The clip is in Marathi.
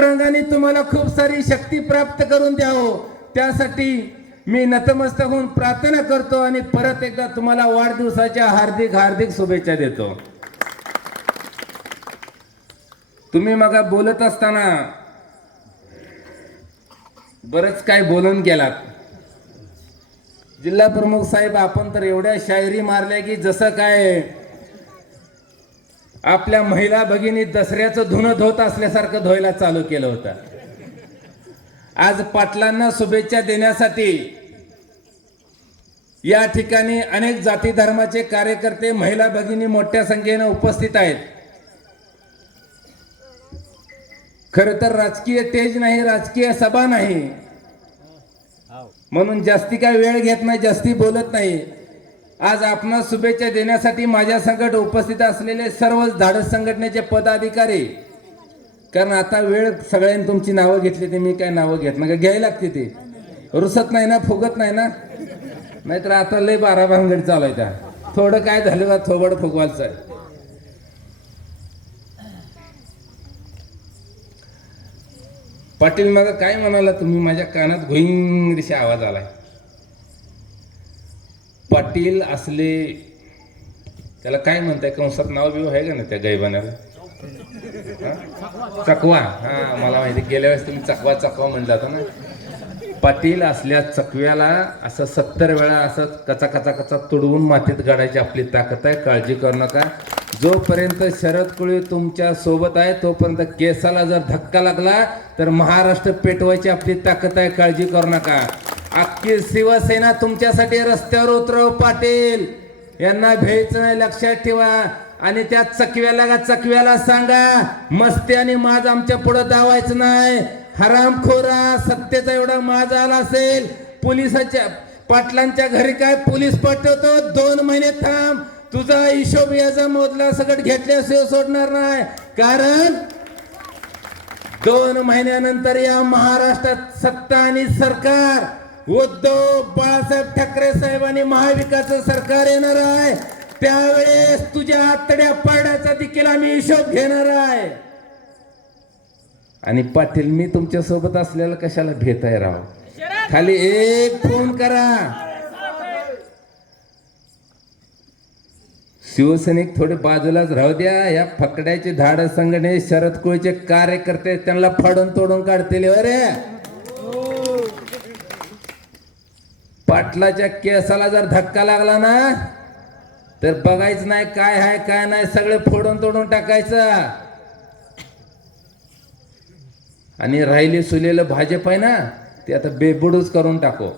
रंगाने तुम्हाला खूप सारी शक्ती प्राप्त करून द्यावं, त्यासाठी मी नतमस्तक होऊन प्रार्थना करतो आणि परत एकदा तुम्हाला वाढदिवसाच्या हार्दिक हार्दिक शुभेच्छा देतो. तुम्ही मग बोलत असताना बरंच काय बोलून गेलात. जिल्हा प्रमुख साहेब, आपण तर एवढ्या शायरी मारल्या की जसं काय आपल्या महिला भगिनी दसऱ्याचं धुणं धुत असल्यासारखं धुवायला चालू केलं होतं. आज पाटलांना शुभेच्छा देण्यासाठी या ठिकाणी अनेक जाती धर्माचे कार्यकर्ते, महिला भगिनी मोठ्या संख्येने उपस्थित आहेत. खरं तर राजकीय तेज नाही, राजकीय सभा नाही, म्हणून जास्ती काय वेळ घेत नाही, जास्ती बोलत नाही. आज आपणास शुभेच्छा देण्यासाठी माझ्या संकट उपस्थित असलेले सर्व धाडस संघटनेचे पदाधिकारी, कारण आता वेळ सगळ्यांनी तुमची नावं घेतली, ते मी काय नावं घेत नाही, घ्यायला लागते, ते रुसत नाही ना, फुगत नाही ना, नाहीतर आता लय 12 भानगड चालायचा. थोडं काय झालं का थोबड फुगवायचं. पाटील मग काय म्हणाला तुम्ही? माझ्या कानात घुईंग दिशा आवाज आलाय. पाटील असले त्याला काय म्हणताय, कंसात नाव बिव आहे का ना त्या गैबानाला? चकवा. हा, मला माहिती, गेल्या वेळेस तुम्ही चकवा चकवा म्हणला होता ना. पाटील असल्या चकव्याला असं 70 वेळा असं कचा कचा कचा तुडवून मातीत गाडायची आपली ताकद आहे. काळजी करू नका. जोपर्यंत शरद कुळे तुमच्या सोबत आहे तोपर्यंत केसाला जर धक्का लागला तर महाराष्ट्र पेटवायची आपली ताकद आहे. काळजी करू नका. अख्खी शिवसेना तुमच्यासाठी रस्त्यावर उतरव. पाटील यांना भ्यायचं नाही, लक्षात ठेवा. आणि त्या चकव्याला सांगा, मस्ती आणि माज आमच्या पुढे दावायचं नाही. हरामखोरा, सत्तेचा एवढा माज आला असेल, पोलिसाच्या पाटलांच्या घरी काय पोलीस पाठवतो? 2 महिने थांब, तुझा हिशोब याचा मोदला सगळं घेतल्याशिवाय सोडणार नाही. कारण 2 महिन्यानंतर या महाराष्ट्रात सत्ता आणि सरकार उद्धव बाळासाहेब ठाकरे साहेब आणि महाविकासचं सरकार येणार आहे. त्यावेळेस तुझ्या आतड्या पाड्याचा देखील आम्ही हिशोब घेणार आहे. आणि पाटील, मी तुमच्या सोबत असलेला कशाला भेटाय राव? खाली एक फोन करा. शिवसैनिक थोडे बाजूलाच राहू द्या. या फकड्याचे धाडस संघटने शरद कुळचे कार्यकर्ते त्यांना फाडून तोडून काढतील. अरे पाटलाच्या केसाला जर धक्का लागला ना तर बघायचं नाही काय आहे काय नाही, सगळे फोडून तोडून टाकायचं. आणि राहिले सुलेलं भाजप आहे ना, ते आता बेबुडूच करून टाको.